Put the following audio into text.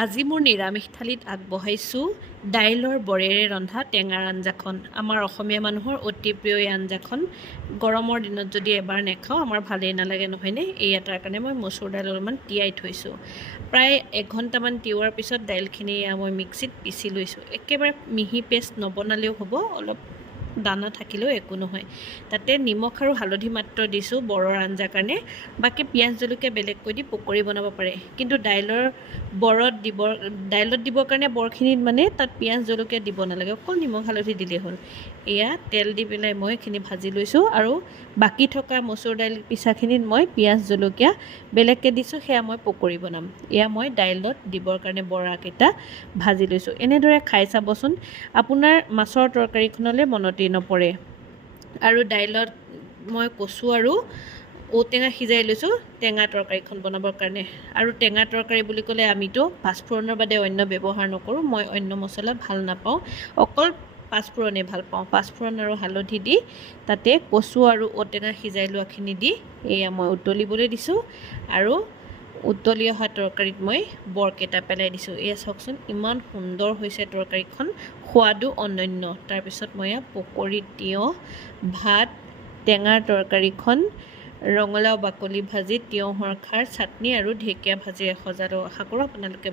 আজি মোৰ নিৰামিষ থালিত আগবঢ়াইছোঁ দাইলৰ বৰেৰে ৰন্ধা টেঙাৰ আঞ্জাখন। আমাৰ অসমীয়া মানুহৰ অতি প্ৰিয় এই আঞ্জাখন। গৰমৰ দিনত যদি এবাৰ নেখাওঁ আমাৰ ভালেই নালাগে নহয়নে? এই এটাৰ কাৰণে মই মচুৰ দাইল অলপমান তিয়াই থৈছোঁ। প্ৰায় 1 ঘণ্টামান তিওৱাৰ পিছত দাইলখিনি মই মিক্সিত পিচি লৈছোঁ। একেবাৰে মিহি পেষ্ট নবনালেও হ'ব, অলপ দানা থাকিলেও একো নহয়। তাতে নিমখ আৰু হালধি মাত্ৰ দিছোঁ বৰৰ আঞ্জাৰ কাৰণে। বাকী পিঁয়াজ জলকীয়া বেলেগকৈ দি পকৰি বনাব পাৰে, কিন্তু দাইলত দিবৰ কাৰণে বৰখিনিত মানে তাত পিঁয়াজ জলকীয়া দিব নালাগে, অকল নিমখ হালধি দিলেই হ'ল। এয়া তেল দি পেলাই মই এইখিনি ভাজি লৈছোঁ আৰু বাকী থকা মচুৰ দাইল পিচাখিনিত মই পিঁয়াজ জলকীয়া বেলেগকৈ দিছোঁ, সেয়া মই পকৰি বনাম। এয়া মই দাইলত দিবৰ কাৰণে বৰাকেইটা ভাজি লৈছোঁ। এনেদৰে খাই চাবচোন, আপোনাৰ মাছৰ তৰকাৰীখনলৈ মনতেই নপৰে। আৰু দাইলত মই কচু আৰু ঔটেঙা সিজাই লৈছোঁ টেঙা তৰকাৰীখন বনাবৰ কাৰণে। আৰু টেঙা তৰকাৰী বুলি ক'লে আমিতো পাঁচফোৰণৰ বাদে অন্য ব্যৱহাৰ নকৰোঁ। মই অন্য মছলা ভাল নাপাওঁ, অকল পাঁচফোৰণেই ভাল পাওঁ। পাঁচফোৰণ আৰু হালধি দি তাতে কচু আৰু ঔটেঙা সিজাই লোৱাখিনি দি এয়া মই উতলিবলৈ দিছোঁ আৰু উতলি অহা তৰকাৰীত মই বৰকেইটা পেলাই দিছোঁ। এয়া চাওকচোন, ইমান সুন্দৰ হৈছে তৰকাৰীখন, সোৱাদো অনন্য। তাৰপিছত মই পকৰি, তিয়ঁহ, ভাত, টেঙাৰ তৰকাৰীখন, ৰঙালাও বাকলি ভাজি, তিয়ঁহৰ খাৰ, চাটনি আৰু ঢেকীয়া ভাজিৰে সজালোঁ। আশা কৰোঁ আপোনালোকে